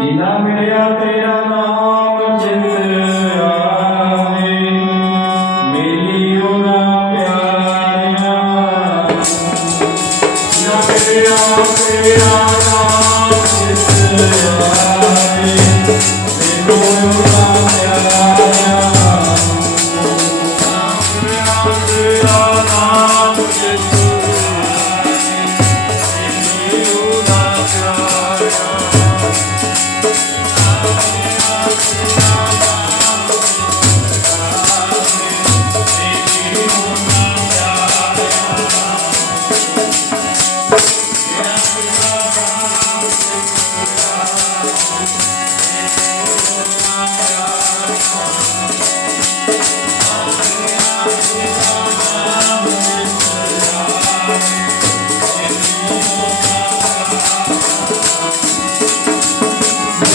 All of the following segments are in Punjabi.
ਜਿਨਾ ਮਿਲਿਆ ਤੇਰਾ ਨਾਮ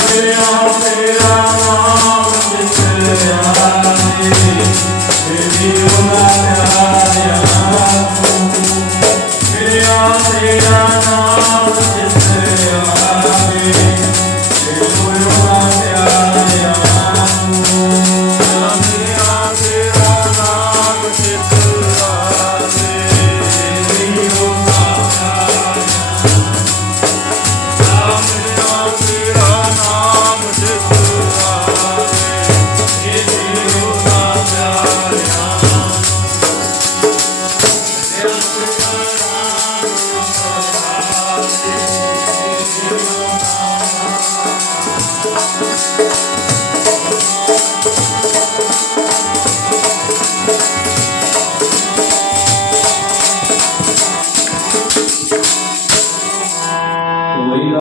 ਤੇਰਾ ਨਾਮ ਜਿਸ ਆਨੇ